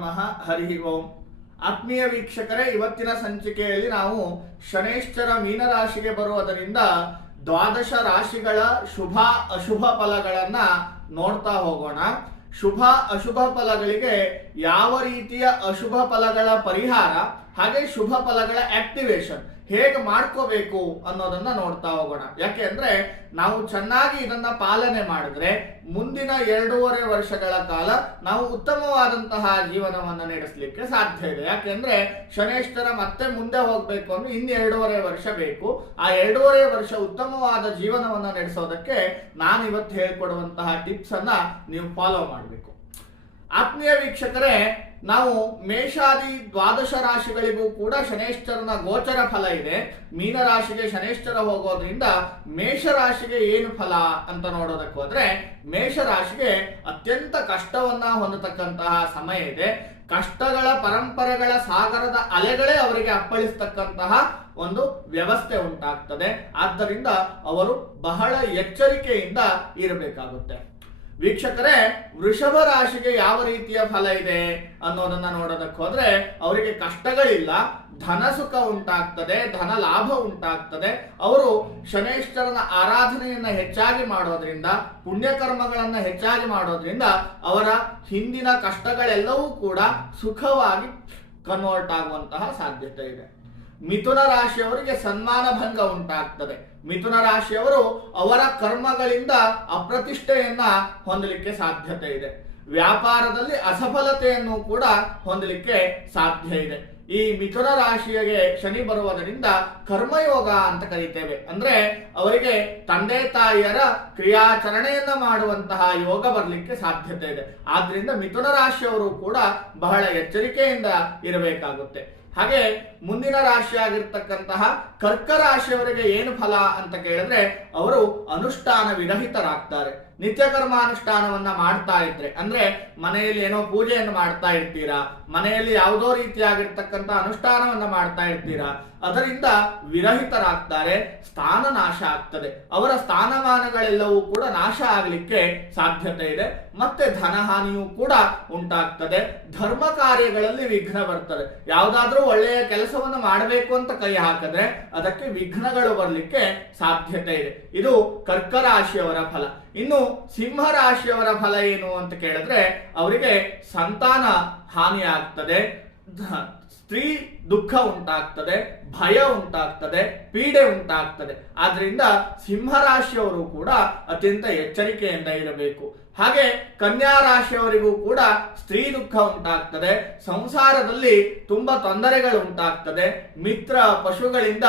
ನಮಃ ಹರಿ ಓಂ. ಆತ್ಮೀಯ ವೀಕ್ಷಕರೇ, ಇವತ್ತಿನ ಸಂಚಿಕೆಯಲ್ಲಿ ನಾವು ಶನೇಶ್ವರ ಮೀನರಾಶಿಗೆ ಬರುವುದರಿಂದ ದ್ವಾದಶ ರಾಶಿಗಳ ಶುಭ, ಅಶುಭ ಫಲಗಳನ್ನ ನೋಡ್ತಾ ಹೋಗೋಣ. ಶುಭ, ಅಶುಭ ಫಲಗಳಿಗೆ ಯಾವ ರೀತಿಯ ಅಶುಭ ಫಲಗಳ ಪರಿಹಾರ, ಹಾಗೆ ಶುಭ ಫಲಗಳ ಆಕ್ಟಿವೇಶನ್ ಹೇಗೆ ಮಾಡ್ಕೋಬೇಕು ಅನ್ನೋದನ್ನ ನೋಡ್ತಾ ಹೋಗೋಣ. ಯಾಕೆ ಅಂದ್ರೆ ನಾವು ಚೆನ್ನಾಗಿ ಇದನ್ನ ಪಾಲನೆ ಮಾಡಿದ್ರೆ ಮುಂದಿನ ಎರಡೂವರೆ ವರ್ಷಗಳ ಕಾಲ ನಾವು ಉತ್ತಮವಾದಂತಹ ಜೀವನವನ್ನ ನಡೆಸಲಿಕ್ಕೆ ಸಾಧ್ಯ ಇದೆ. ಯಾಕೆಂದ್ರೆ ಶನೇಶ್ವರ ಮತ್ತೆ ಮುಂದೆ ಹೋಗ್ಬೇಕು ಅಂದ್ರೆ ಇನ್ನು ಎರಡೂವರೆ ವರ್ಷ ಬೇಕು. ಆ ಎರಡೂವರೆ ವರ್ಷ ಉತ್ತಮವಾದ ಜೀವನವನ್ನ ನಡೆಸೋದಕ್ಕೆ ನಾನು ಇವತ್ತು ಹೇಳ್ಕೊಡುವಂತಹ ಟಿಪ್ಸ್ ಅನ್ನ ನೀವು ಫಾಲೋ ಮಾಡಬೇಕು. ಆತ್ಮೀಯ ವೀಕ್ಷಕರೇ ನಾವು ಮೇಷಾದಿ ದ್ವಾದಶ ರಾಶಿಗಳಿಗೂ ಕೂಡ ಶನೇಶ್ವರನ ಗೋಚರ ಫಲ ಇದೆ. ಮೀನರಾಶಿಗೆ ಶನೇಶ್ವರ ಹೋಗೋದ್ರಿಂದ ಮೇಷರಾಶಿಗೆ ಏನು ಫಲ ಅಂತ ನೋಡೋದಕ್ಕೆ ಹೋದ್ರೆ ಮೇಷರಾಶಿಗೆ ಅತ್ಯಂತ ಕಷ್ಟವನ್ನ ಹೊಂದತಕ್ಕಂತಹ ಸಮಯ ಇದೆ. ಕಷ್ಟಗಳ ಪರಂಪರೆಗಳ ಸಾಗರದ ಅಲೆಗಳೇ ಅವರಿಗೆ ಅಪ್ಪಳಿಸ್ತಕ್ಕಂತಹ ಒಂದು ವ್ಯವಸ್ಥೆ ಉಂಟಾಗ್ತದೆ. ಆದ್ದರಿಂದ ಅವರು ಬಹಳ ಎಚ್ಚರಿಕೆಯಿಂದ ಇರಬೇಕಾಗುತ್ತೆ. ವೀಕ್ಷಕರೇ, ವೃಷಭ ರಾಶಿಗೆ ಯಾವ ರೀತಿಯ ಫಲ ಇದೆ ಅನ್ನೋದನ್ನ ನೋಡೋದಕ್ಕೆ ಹೋದ್ರೆ ಅವರಿಗೆ ಕಷ್ಟಗಳಿಲ್ಲ, ಧನ ಸುಖ ಉಂಟಾಗ್ತದೆ, ಧನ ಲಾಭ ಉಂಟಾಗ್ತದೆ. ಅವರು ಶನೇಶ್ವರನ ಆರಾಧನೆಯನ್ನ ಹೆಚ್ಚಾಗಿ ಮಾಡೋದ್ರಿಂದ, ಪುಣ್ಯಕರ್ಮಗಳನ್ನ ಹೆಚ್ಚಾಗಿ ಮಾಡೋದ್ರಿಂದ ಅವರ ಹಿಂದಿನ ಕಷ್ಟಗಳೆಲ್ಲವೂ ಕೂಡ ಸುಖವಾಗಿ ಕನ್ವರ್ಟ್ ಆಗುವಂತಹ ಸಾಧ್ಯತೆ ಇದೆ. ಮಿಥುನ ರಾಶಿಯವರಿಗೆ ಸನ್ಮಾನ ಭಂಗ ಉಂಟಾಗ್ತದೆ. ಮಿಥುನ ರಾಶಿಯವರು ಅವರ ಕರ್ಮಗಳಿಂದ ಅಪ್ರತಿಷ್ಠೆಯನ್ನ ಹೊಂದಲಿಕ್ಕೆ ಸಾಧ್ಯತೆ ಇದೆ. ವ್ಯಾಪಾರದಲ್ಲಿ ಅಸಫಲತೆಯನ್ನು ಕೂಡ ಹೊಂದಲಿಕ್ಕೆ ಸಾಧ್ಯ ಇದೆ. ಈ ಮಿಥುನ ರಾಶಿಯಗೆ ಶನಿ ಬರುವುದರಿಂದ ಕರ್ಮಯೋಗ ಅಂತ ಕರೀತೇವೆ. ಅಂದ್ರೆ ಅವರಿಗೆ ತಂದೆ ತಾಯಿಯರ ಕ್ರಿಯಾಚರಣೆಯನ್ನ ಮಾಡುವಂತಹ ಯೋಗ ಬರಲಿಕ್ಕೆ ಸಾಧ್ಯತೆ ಇದೆ. ಆದ್ರಿಂದ ಮಿಥುನ ರಾಶಿಯವರು ಕೂಡ ಬಹಳ ಎಚ್ಚರಿಕೆಯಿಂದ ಇರಬೇಕಾಗುತ್ತೆ. ಹಾಗೆ ಮುಂದಿನ ರಾಶಿ ಆಗಿರ್ತಕ್ಕಂತಹ ಕರ್ಕ ರಾಶಿಯವರಿಗೆ ಏನು ಫಲ ಅಂತ ಕೇಳಿದ್ರೆ ಅವರು ಅನುಷ್ಠಾನ ವಿರಹಿತರಾಗ್ತಾರೆ. ನಿತ್ಯ ಕರ್ಮಾನುಷ್ಠಾನವನ್ನ ಮಾಡ್ತಾ ಇದ್ರೆ, ಅಂದ್ರೆ ಮನೆಯಲ್ಲಿ ಏನೋ ಪೂಜೆಯನ್ನು ಮಾಡ್ತಾ ಇರ್ತೀರಾ, ಮನೆಯಲ್ಲಿ ಯಾವುದೋ ರೀತಿಯಾಗಿರ್ತಕ್ಕಂಥ ಅನುಷ್ಠಾನವನ್ನ ಮಾಡ್ತಾ ಇರ್ತೀರಾ, ಅದರಿಂದ ವಿರಹಿತರಾಗ್ತಾರೆ, ಸ್ಥಾನ ನಾಶ ಆಗ್ತದೆ. ಅವರ ಸ್ಥಾನಮಾನಗಳೆಲ್ಲವೂ ಕೂಡ ನಾಶ ಆಗಲಿಕ್ಕೆ ಸಾಧ್ಯತೆ ಇದೆ. ಮತ್ತೆ ಧನಹಾನಿಯೂ ಕೂಡ ಉಂಟಾಗ್ತದೆ. ಧರ್ಮ ಕಾರ್ಯಗಳಲ್ಲಿ ವಿಘ್ನ ಬರ್ತದೆ. ಯಾವುದಾದ್ರೂ ಒಳ್ಳೆಯ ಕೆಲಸವನ್ನು ಮಾಡಬೇಕು ಅಂತ ಕೈ ಹಾಕಿದ್ರೆ ಅದಕ್ಕೆ ವಿಘ್ನಗಳು ಬರಲಿಕ್ಕೆ ಸಾಧ್ಯತೆ ಇದೆ. ಇದು ಕರ್ಕರಾಶಿಯವರ ಫಲ. ಇನ್ನು ಸಿಂಹ ರಾಶಿಯವರ ಫಲ ಏನು ಅಂತ ಕೇಳಿದ್ರೆ ಅವರಿಗೆ ಸಂತಾನ ಹಾನಿ ಧ- ಸ್ತ್ರೀ ದುಃಖ ಉಂಟಾಗ್ತದೆ, ಭಯ ಉಂಟಾಗ್ತದೆ, ಪೀಡೆ ಉಂಟಾಗ್ತದೆ. ಆದ್ರಿಂದ ಸಿಂಹ ರಾಶಿಯವರು ಕೂಡ ಅತ್ಯಂತ ಎಚ್ಚರಿಕೆಯಿಂದ ಇರಬೇಕು. ಹಾಗೆ ಕನ್ಯಾ ರಾಶಿಯವರಿಗೂ ಕೂಡ ಸ್ತ್ರೀ ದುಃಖ ಉಂಟಾಗ್ತದೆ. ಸಂಸಾರದಲ್ಲಿ ತುಂಬಾ ತೊಂದರೆಗಳು ಉಂಟಾಗ್ತದೆ. ಮಿತ್ರ ಪಶುಗಳಿಂದ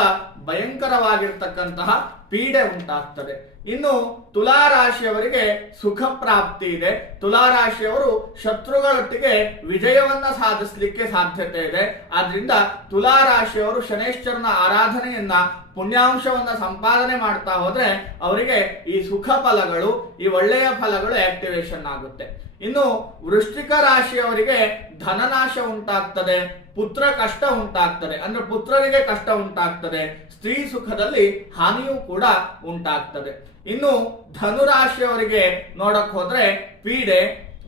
ಭಯಂಕರವಾಗಿರ್ತಕ್ಕಂತಹ ಪೀಡೆ ಉಂಟಾಗ್ತದೆ. ಇನ್ನು ತುಲಾ ರಾಶಿಯವರಿಗೆ ಸುಖ ಪ್ರಾಪ್ತಿ ಇದೆ. ತುಲಾ ರಾಶಿಯವರು ಶತ್ರುಗಳೊಟ್ಟಿಗೆ ವಿಜಯವನ್ನ ಸಾಧಿಸಲಿಕ್ಕೆ ಸಾಧ್ಯತೆ ಇದೆ. ಆದ್ರಿಂದ ತುಲಾ ರಾಶಿಯವರು ಶನೇಶ್ವರನ ಆರಾಧನೆಯನ್ನ, ಪುಣ್ಯಾಂಶವನ್ನ ಸಂಪಾದನೆ ಮಾಡ್ತಾ ಹೋದ್ರೆ ಅವರಿಗೆ ಈ ಸುಖ ಫಲಗಳು, ಈ ಒಳ್ಳೆಯ ಫಲಗಳು ಆಕ್ಟಿವೇಶನ್ ಆಗುತ್ತೆ. ಇನ್ನು ವೃಶ್ಚಿಕ ರಾಶಿಯವರಿಗೆ ಧನನಾಶ ಉಂಟಾಗ್ತದೆ, ಪುತ್ರ ಕಷ್ಟ ಉಂಟಾಗ್ತದೆ. ಅಂದ್ರೆ ಪುತ್ರರಿಗೆ ಕಷ್ಟ ಉಂಟಾಗ್ತದೆ, ಸ್ತ್ರೀ ಸುಖದಲ್ಲಿ ಹಾನಿಯೂ ಕೂಡ ಉಂಟಾಗ್ತದೆ. ಇನ್ನು ಧನುರಾಶಿಯವರಿಗೆ ನೋಡಕ್ ಹೋದ್ರೆ ಪೀಡೆ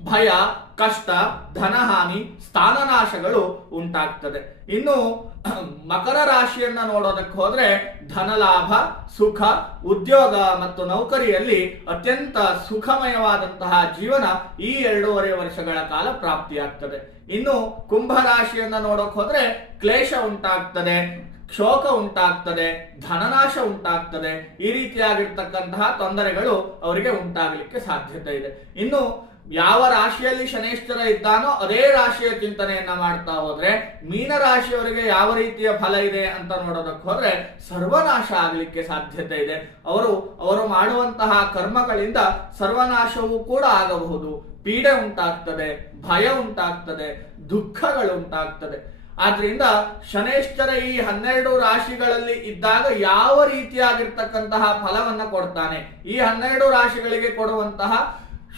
ಭಯ ಕಷ್ಟ, ಧನಹಾನಿ, ಸ್ಥಾನನಾಶಗಳು ಉಂಟಾಗ್ತದೆ. ಇನ್ನು ಮಕರ ರಾಶಿಯನ್ನ ನೋಡೋದಕ್ಕೆ ಹೋದ್ರೆ ಧನಲಾಭ, ಸುಖ, ಉದ್ಯೋಗ ಮತ್ತು ನೌಕರಿಯಲ್ಲಿ ಅತ್ಯಂತ ಸುಖಮಯವಾದಂತಹ ಜೀವನ ಈ ಎರಡೂವರೆ ವರ್ಷಗಳ ಕಾಲ ಪ್ರಾಪ್ತಿಯಾಗ್ತದೆ. ಇನ್ನು ಕುಂಭ ರಾಶಿಯನ್ನ ನೋಡಕ್ ಹೋದ್ರೆ ಕ್ಲೇಶ ಉಂಟಾಗ್ತದೆ, ಶೋಕ ಉಂಟಾಗ್ತದೆ, ಧನನಾಶ ಉಂಟಾಗ್ತದೆ. ಈ ರೀತಿಯಾಗಿರ್ತಕ್ಕಂತಹ ತೊಂದರೆಗಳು ಅವರಿಗೆ ಉಂಟಾಗಲಿಕ್ಕೆ ಸಾಧ್ಯತೆ ಇದೆ. ಇನ್ನು ಯಾವ ರಾಶಿಯಲ್ಲಿ ಶನೇಶ್ವರ ಇದ್ದಾನೋ ಅದೇ ರಾಶಿಯ ಚಿಂತನೆಯನ್ನ ಮಾಡ್ತಾ ಹೋದ್ರೆ ಮೀನ ರಾಶಿಯವರಿಗೆ ಯಾವ ರೀತಿಯ ಫಲ ಇದೆ ಅಂತ ನೋಡೋದಕ್ಕೆ ಹೋದ್ರೆ ಸರ್ವನಾಶ ಆಗಲಿಕ್ಕೆ ಸಾಧ್ಯತೆ ಇದೆ. ಅವರು ಅವರು ಮಾಡುವಂತಹ ಕರ್ಮಗಳಿಂದ ಸರ್ವನಾಶವೂ ಕೂಡ ಆಗಬಹುದು. ಪೀಡೆ ಉಂಟಾಗ್ತದೆ, ಭಯ ಉಂಟಾಗ್ತದೆ, ದುಃಖಗಳು ಉಂಟಾಗ್ತದೆ. ಆದ್ರಿಂದ ಶನೇಶ್ವರ ಈ ಹನ್ನೆರಡು ರಾಶಿಗಳಲ್ಲಿ ಇದ್ದಾಗ ಯಾವ ರೀತಿಯಾಗಿರ್ತಕ್ಕಂತಹ ಫಲವನ್ನ ಕೊಡ್ತಾನೆ? ಈ ಹನ್ನೆರಡು ರಾಶಿಗಳಿಗೆ ಕೊಡುವಂತಹ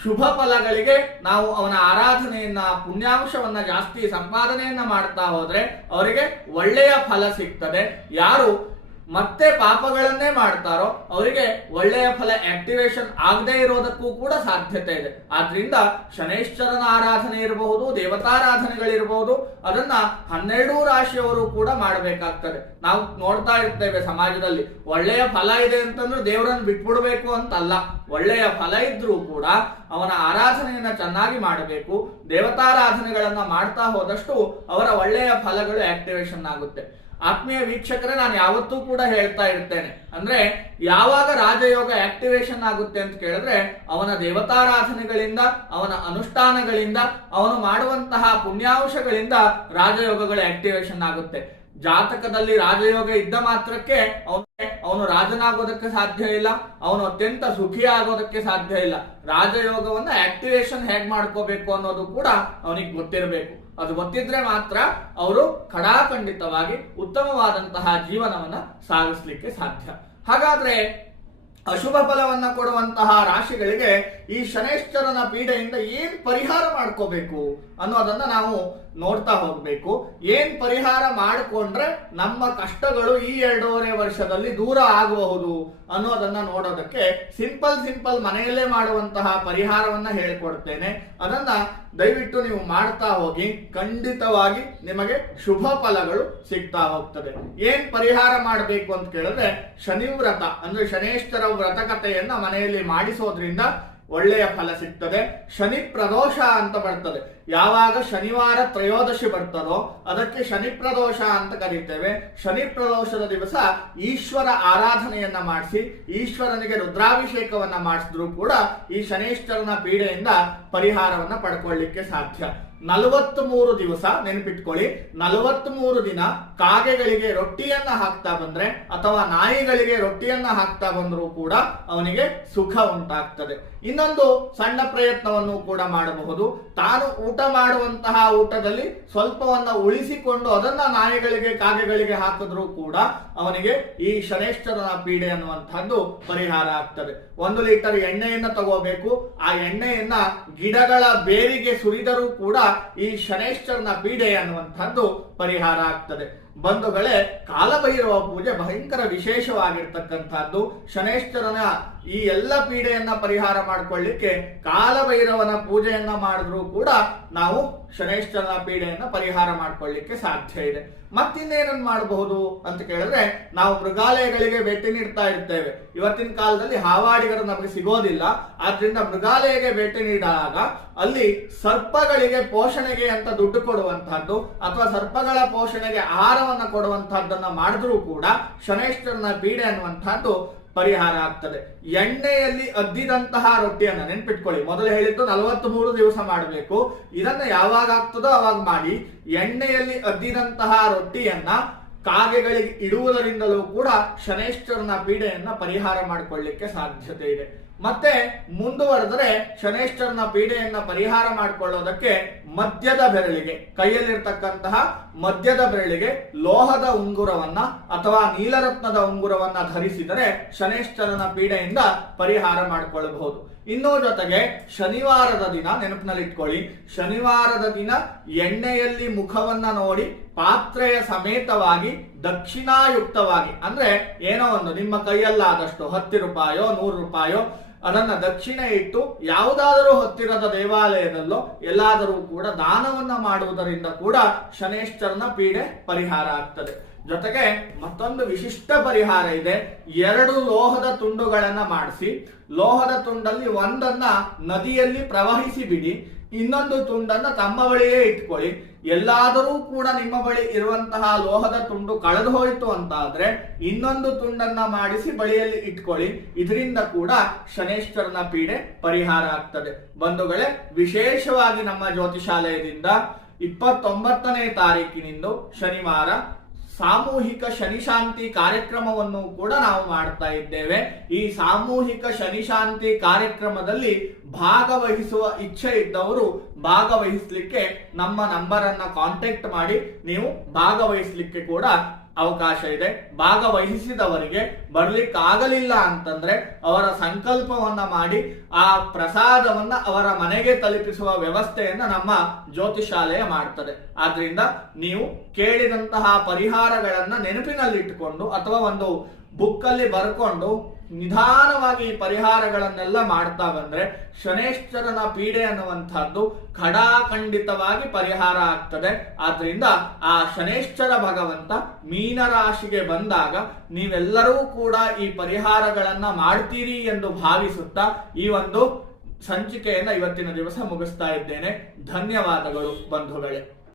ಶುಭ ಫಲಗಳಿಗೆ ನಾವು ಅವನ ಆರಾಧನೆಯನ್ನ, ಪುಣ್ಯಾಂಶವನ್ನ, ಜಾಸ್ತಿ ಸಂಪಾದನೆಯನ್ನ ಮಾಡ್ತಾ ಹೋದ್ರೆ ಅವರಿಗೆ ಒಳ್ಳೆಯ ಫಲ ಸಿಗ್ತದೆ. ಯಾರು ಮತ್ತೆ ಪಾಪಗಳನ್ನೇ ಮಾಡ್ತಾರೋ ಅವರಿಗೆ ಒಳ್ಳೆಯ ಫಲ ಆಕ್ಟಿವೇಶನ್ ಆಗದೆ ಇರೋದಕ್ಕೂ ಕೂಡ ಸಾಧ್ಯತೆ ಇದೆ. ಆದ್ರಿಂದ ಶನೇಶ್ವರನ ಆರಾಧನೆ ಇರಬಹುದು, ದೇವತಾರಾಧನೆಗಳಿರಬಹುದು, ಅದನ್ನ ಹನ್ನೆರಡು ರಾಶಿಯವರು ಕೂಡ ಮಾಡಬೇಕಾಗ್ತದೆ. ನಾವು ನೋಡ್ತಾ ಇರ್ತೇವೆ ಸಮಾಜದಲ್ಲಿ, ಒಳ್ಳೆಯ ಫಲ ಇದೆ ಅಂತಂದ್ರೆ ದೇವರನ್ನು ಬಿಟ್ಬಿಡ್ಬೇಕು ಅಂತಲ್ಲ. ಒಳ್ಳೆಯ ಫಲ ಇದ್ರೂ ಕೂಡ ಅವನ ಆರಾಧನೆಯನ್ನ ಚೆನ್ನಾಗಿ ಮಾಡಬೇಕು, ದೇವತಾರಾಧನೆಗಳನ್ನ ಮಾಡ್ತಾ ಹೋದಷ್ಟು ಅವರ ಒಳ್ಳೆಯ ಫಲಗಳು ಆಕ್ಟಿವೇಶನ್ ಆಗುತ್ತೆ. ಆತ್ಮೀಯ ವೀಕ್ಷಕರೇ, ನಾನು ಯಾವತ್ತೂ ಕೂಡ ಹೇಳ್ತಾ ಇರ್ತೇನೆ. ಅಂದ್ರೆ, ಯಾವಾಗ ರಾಜಯೋಗ ಆಕ್ಟಿವೇಶನ್ ಆಗುತ್ತೆ ಅಂತ ಕೇಳಿದ್ರೆ, ಅವನ ದೇವತಾರಾಧನೆಗಳಿಂದ, ಅವನ ಅನುಷ್ಠಾನಗಳಿಂದ, ಅವನು ಮಾಡುವಂತಹ ಪುಣ್ಯಾಂಶಗಳಿಂದ ರಾಜಯೋಗಗಳು ಆಕ್ಟಿವೇಶನ್ ಆಗುತ್ತೆ. ಜಾತಕದಲ್ಲಿ ರಾಜಯೋಗ ಇದ್ದ ಮಾತ್ರಕ್ಕೆ ಅವನಿಗೆ, ಅವನು ರಾಜನಾಗೋದಕ್ಕೆ ಸಾಧ್ಯ ಇಲ್ಲ, ಅವನು ಅತ್ಯಂತ ಸುಖಿ ಆಗೋದಕ್ಕೆ ಸಾಧ್ಯ ಇಲ್ಲ. ರಾಜಯೋಗವನ್ನ ಆಕ್ಟಿವೇಶನ್ ಹೇಗ್ ಮಾಡ್ಕೋಬೇಕು ಅನ್ನೋದು ಕೂಡ ಅವನಿಗೆ ಗೊತ್ತಿರಬೇಕು. ಅದು ಗೊತ್ತಿದ್ರೆ ಮಾತ್ರ ಅವರು ಖಡಾಖಂಡಿತವಾಗಿ ಉತ್ತಮವಾದಂತಹ ಜೀವನವನ್ನ ಸಾಗಿಸ್ಲಿಕ್ಕೆ ಸಾಧ್ಯ. ಹಾಗಾದ್ರೆ ಅಶುಭ ಫಲವನ್ನ ಕೊಡುವಂತಹ ರಾಶಿಗಳಿಗೆ ಈ ಶನೇಶ್ವರನ ಪೀಡೆಯಿಂದ ಏನ್ ಪರಿಹಾರ ಮಾಡ್ಕೋಬೇಕು ಅನ್ನೋದನ್ನ ನಾವು ನೋಡ್ತಾ ಹೋಗ್ಬೇಕು. ಏನ್ ಪರಿಹಾರ ಮಾಡಿಕೊಂಡ್ರೆ ನಮ್ಮ ಕಷ್ಟಗಳು ಈ ಎರಡೂವರೆ ವರ್ಷದಲ್ಲಿ ದೂರ ಆಗಬಹುದು ಅನ್ನೋದನ್ನ ನೋಡೋದಕ್ಕೆ ಸಿಂಪಲ್ ಸಿಂಪಲ್ ಮನೆಯಲ್ಲೇ ಮಾಡುವಂತಹ ಪರಿಹಾರವನ್ನ ಹೇಳಿಕೊಡ್ತೇನೆ. ಅದನ್ನ ದಯವಿಟ್ಟು ನೀವು ಮಾಡ್ತಾ ಹೋಗಿ, ಖಂಡಿತವಾಗಿ ನಿಮಗೆ ಶುಭ ಫಲಗಳು ಸಿಗ್ತಾ ಹೋಗ್ತದೆ. ಏನ್ ಪರಿಹಾರ ಮಾಡಬೇಕು ಅಂತ ಕೇಳಿದ್ರೆ ಶನಿ ವ್ರತ, ಅಂದ್ರೆ ಶನೇಶ್ವರ ವ್ರತಕತೆಯನ್ನ ಮನೆಯಲ್ಲಿ ಮಾಡಿಸೋದ್ರಿಂದ ಒಳ್ಳೆಯ ಫಲ ಸಿಗ್ತದೆ. ಶನಿ ಪ್ರದೋಷ ಅಂತ ಬರ್ತದೆ. ಯಾವಾಗ ಶನಿವಾರ ತ್ರಯೋದಶಿ ಬರ್ತದೋ ಅದಕ್ಕೆ ಶನಿ ಪ್ರದೋಷ ಅಂತ ಕರೀತೇವೆ. ಶನಿ ಪ್ರದೋಷದ ದಿವಸ ಈಶ್ವರ ಆರಾಧನೆಯನ್ನ ಮಾಡಿಸಿ, ಈಶ್ವರನಿಗೆ ರುದ್ರಾಭಿಷೇಕವನ್ನ ಮಾಡಿಸಿದ್ರು ಕೂಡ ಈ ಶನೇಶ್ವರನ ಪೀಡೆಯಿಂದ ಪರಿಹಾರವನ್ನ ಪಡ್ಕೊಳ್ಳಿಕ್ಕೆ ಸಾಧ್ಯ. ನಲವತ್ತ್ ಮೂರು ದಿವಸ ನೆನಪಿಟ್ಕೊಳ್ಳಿ. ನಲವತ್ತ್ ಮೂರು ದಿನ ಕಾಗೆಗಳಿಗೆ ರೊಟ್ಟಿಯನ್ನ ಹಾಕ್ತಾ ಬಂದ್ರೆ ಅಥವಾ ನಾಯಿಗಳಿಗೆ ರೊಟ್ಟಿಯನ್ನ ಹಾಕ್ತಾ ಬಂದರೂ ಕೂಡ ಅವನಿಗೆ ಸುಖ ಉಂಟಾಗ್ತದೆ. ಇನ್ನೊಂದು ಸಣ್ಣ ಪ್ರಯತ್ನವನ್ನು ಕೂಡ ಮಾಡಬಹುದು. ತಾನು ಊಟ ಮಾಡುವಂತಹ ಊಟದಲ್ಲಿ ಸ್ವಲ್ಪವನ್ನ ಉಳಿಸಿಕೊಂಡು ಅದನ್ನ ನಾಯಿಗಳಿಗೆ, ಕಾಗೆಗಳಿಗೆ ಹಾಕಿದ್ರೂ ಕೂಡ ಅವನಿಗೆ ಈ ಶನೇಶ್ವರನ ಪೀಡೆ ಅನ್ನುವಂತಹದ್ದು ಪರಿಹಾರ ಆಗ್ತದೆ. ಒಂದು ಲೀಟರ್ ಎಣ್ಣೆಯನ್ನ ತಗೋಬೇಕು. ಆ ಎಣ್ಣೆಯನ್ನ ಗಿಡಗಳ ಬೇರಿಗೆ ಸುರಿದರೂ ಕೂಡ ಈ ಶನೇಶ್ವರನ ಪೀಡೆ ಅನ್ನುವಂಥದ್ದು ಪರಿಹಾರ ಆಗ್ತದೆ. ಬಂಧುಗಳೇ, ಕಾಲಭೈರವ ಪೂಜೆ ಭಯಂಕರ ವಿಶೇಷವಾಗಿರ್ತಕ್ಕಂಥದ್ದು. ಶನೇಶ್ವರನ ಈ ಎಲ್ಲ ಪೀಡೆಯನ್ನ ಪರಿಹಾರ ಮಾಡಿಕೊಳ್ಳಿಕ್ಕೆ ಕಾಲಭೈರವನ ಪೂಜೆಯನ್ನ ಮಾಡಿದ್ರು ಕೂಡ ನಾವು ಶನೇಶ್ವರನ ಪೀಡೆಯನ್ನು ಪರಿಹಾರ ಮಾಡಿಕೊಳ್ಳಿಕ್ಕೆ ಸಾಧ್ಯ ಇದೆ. ಮತ್ತಿನ್ನೇನನ್ನು ಮಾಡಬಹುದು ಅಂತ ಕೇಳಿದ್ರೆ, ನಾವು ಮೃಗಾಲಯಗಳಿಗೆ ಭೇಟಿ ನೀಡ್ತಾ ಇರ್ತೇವೆ. ಇವತ್ತಿನ ಕಾಲದಲ್ಲಿ ಹಾವಾಡಿಗರು ನಮಗೆ ಸಿಗೋದಿಲ್ಲ. ಆದ್ರಿಂದ ಮೃಗಾಲಯಕ್ಕೆ ಭೇಟಿ ನೀಡಿದಾಗ ಅಲ್ಲಿ ಸರ್ಪಗಳಿಗೆ ಪೋಷಣೆಗೆ ಅಂತ ದುಡ್ಡು ಕೊಡುವಂತಹದ್ದು, ಅಥವಾ ಸರ್ಪಗಳ ಪೋಷಣೆಗೆ ಆಹಾರವನ್ನು ಕೊಡುವಂತಹದ್ದನ್ನ ಮಾಡಿದ್ರೂ ಕೂಡ ಶನೇಶ್ವರನ ಪೀಡೆ ಅನ್ನುವಂತಹದ್ದು ಪರಿಹಾರ ಆಗ್ತದೆ. ಎಣ್ಣೆಯಲ್ಲಿ ಅದ್ದಿದಂತಹ ರೊಟ್ಟಿಯನ್ನ ನೆನ್ಪಿಟ್ಕೊಳ್ಳಿ. ಮೊದಲು ಹೇಳಿದ್ದು ನಲವತ್ತ್ ಮೂರು ದಿವಸ ಮಾಡಬೇಕು. ಇದನ್ನ ಯಾವಾಗ ಆಗ್ತದೋ ಅವಾಗ ಮಾಡಿ. ಎಣ್ಣೆಯಲ್ಲಿ ಅದ್ದಿದಂತಹ ರೊಟ್ಟಿಯನ್ನ ಕಾಗೆಗಳಿಗೆ ಇಡುವುದರಿಂದಲೂ ಕೂಡ ಶನೇಶ್ವರನ ಪೀಡೆಯನ್ನ ಪರಿಹಾರ ಮಾಡಿಕೊಳ್ಳಿಕ್ಕೆ ಸಾಧ್ಯತೆ ಇದೆ. ಮತ್ತೆ ಮುಂದುವರೆದರೆ ಶನೇಶ್ವರನ ಪೀಡೆಯನ್ನ ಪರಿಹಾರ ಮಾಡಿಕೊಳ್ಳೋದಕ್ಕೆ ಮದ್ಯದ ಬೆರಳಿಗೆ, ಕೈಯಲ್ಲಿರ್ತಕ್ಕಂತಹ ಮದ್ಯದ ಬೆರಳಿಗೆ ಲೋಹದ ಉಂಗುರವನ್ನ ಅಥವಾ ನೀಲರತ್ನದ ಉಂಗುರವನ್ನ ಧರಿಸಿದರೆ ಶನೇಶ್ವರನ ಪೀಡೆಯಿಂದ ಪರಿಹಾರ ಮಾಡಿಕೊಳ್ಳಬಹುದು. ಇನ್ನೂ ಜೊತೆಗೆ ಶನಿವಾರದ ದಿನ ನೆನಪಿನಲ್ಲಿಟ್ಕೊಳ್ಳಿ. ಶನಿವಾರದ ದಿನ ಎಣ್ಣೆಯಲ್ಲಿ ಮುಖವನ್ನ ನೋಡಿ ಪಾತ್ರೆಯ ಸಮೇತವಾಗಿ ದಕ್ಷಿಣಾಯುಕ್ತವಾಗಿ, ಅಂದ್ರೆ ಏನೋ ಒಂದು ನಿಮ್ಮ ಕೈಯಲ್ಲಾದಷ್ಟು ಹತ್ತು ರೂಪಾಯೋ, ನೂರು ರೂಪಾಯೋ ಅದನ್ನ ದಕ್ಷಿಣೆ ಇಟ್ಟು ಯಾವುದಾದರೂ ಹತ್ತಿರದ ದೇವಾಲಯದಲ್ಲೋ ಎಲ್ಲಾದರೂ ಕೂಡ ದಾನವನ್ನ ಮಾಡುವುದರಿಂದ ಕೂಡ ಶನೇಶ್ವರನ ಪೀಡೆ ಪರಿಹಾರ ಆಗ್ತದೆ. ಜೊತೆಗೆ ಮತ್ತೊಂದು ವಿಶಿಷ್ಟ ಪರಿಹಾರ ಇದೆ. ಎರಡು ಲೋಹದ ತುಂಡುಗಳನ್ನ ಮಾಡಿಸಿ. ಲೋಹದ ತುಂಡಲ್ಲಿ ಒಂದನ್ನ ನದಿಯಲ್ಲಿ ಪ್ರವಹಿಸಿ ಬಿಡಿ ಇನ್ನೊಂದು ತುಂಡನ್ನ ತಮ್ಮ ಬಳಿಯೇ ಇಟ್ಕೊಳ್ಳಿ. ಎಲ್ಲಾದರೂ ಕೂಡ ನಿಮ್ಮ ಬಳಿ ಇರುವಂತಹ ಲೋಹದ ತುಂಡು ಕಳೆದು ಹೋಯಿತು ಅಂತ ಆದ್ರೆ ಇನ್ನೊಂದು ತುಂಡನ್ನ ಮಾಡಿಸಿ ಬಳಿಯಲ್ಲಿ ಇಟ್ಕೊಳ್ಳಿ. ಇದರಿಂದ ಕೂಡ ಶನೇಶ್ವರನ ಪೀಡೆ ಪರಿಹಾರ ಆಗ್ತದೆ. ಬಂಧುಗಳೇ, ವಿಶೇಷವಾಗಿ ನಮ್ಮ ಜ್ಯೋತಿಷಾಲಯದಿಂದ ಇಪ್ಪತ್ತೊಂಬತ್ತನೇ ತಾರೀಕಿನಿಂದ ಶನಿವಾರ ಸಾಮೂಹಿಕ ಶನಿಶಾಂತಿ ಕಾರ್ಯಕ್ರಮವನ್ನು ಕೂಡ ನಾವು ಮಾಡ್ತಾ ಇದ್ದೇವೆ. ಈ ಸಾಮೂಹಿಕ ಶನಿಶಾಂತಿ ಕಾರ್ಯಕ್ರಮದಲ್ಲಿ ಭಾಗವಹಿಸುವ ಇಚ್ಛೆ ಇದ್ದವರು ಭಾಗವಹಿಸಲಿಕ್ಕೆ ನಮ್ಮ ನಂಬರನ್ನ ಕಾಂಟ್ಯಾಕ್ಟ್ ಮಾಡಿ, ನೀವು ಭಾಗವಹಿಸಲಿಕ್ಕೆ ಕೂಡ ಅವಕಾಶ ಇದೆ. ಭಾಗವಹಿಸಿದವರಿಗೆ ಬರ್ಲಿಕ್ಕೆ ಆಗಲಿಲ್ಲ ಅಂತಂದ್ರೆ ಅವರ ಸಂಕಲ್ಪವನ್ನ ಮಾಡಿ ಆ ಪ್ರಸಾದವನ್ನ ಅವರ ಮನೆಗೆ ತಲುಪಿಸುವ ವ್ಯವಸ್ಥೆಯನ್ನ ನಮ್ಮ ಜ್ಯೋತಿಷಾಲಯ ಮಾಡ್ತದೆ. ಆದ್ರಿಂದ ನೀವು ಕೇಳಿದಂತಹ ಪರಿಹಾರಗಳನ್ನ ನೆನಪಿನಲ್ಲಿಟ್ಟುಕೊಂಡು ಅಥವಾ ಒಂದು ಬುಕ್ಕಲ್ಲಿ ಬರ್ಕೊಂಡು ನಿಧಾನವಾಗಿ ಪರಿಹಾರಗಳನ್ನೆಲ್ಲ ಮಾಡ್ತಾ ಬಂದ್ರೆ ಶನೇಶ್ವರನ ಪೀಡೆ ಅನ್ನುವಂಥದ್ದು ಖಡಾಖಂಡಿತವಾಗಿ ಪರಿಹಾರ ಆಗ್ತದೆ. ಆದ್ರಿಂದ ಆ ಶನೇಶ್ವರ ಭಗವಂತ ಮೀನರಾಶಿಗೆ ಬಂದಾಗ ನೀವೆಲ್ಲರೂ ಕೂಡ ಈ ಪರಿಹಾರಗಳನ್ನ ಮಾಡ್ತೀರಿ ಎಂದು ಭಾವಿಸುತ್ತಾ ಈ ಒಂದು ಸಂಚಿಕೆಯನ್ನ ಇವತ್ತಿನ ದಿವಸ ಮುಗಿಸ್ತಾ ಇದ್ದೇನೆ. ಧನ್ಯವಾದಗಳು ಬಂಧುಗಳೇ.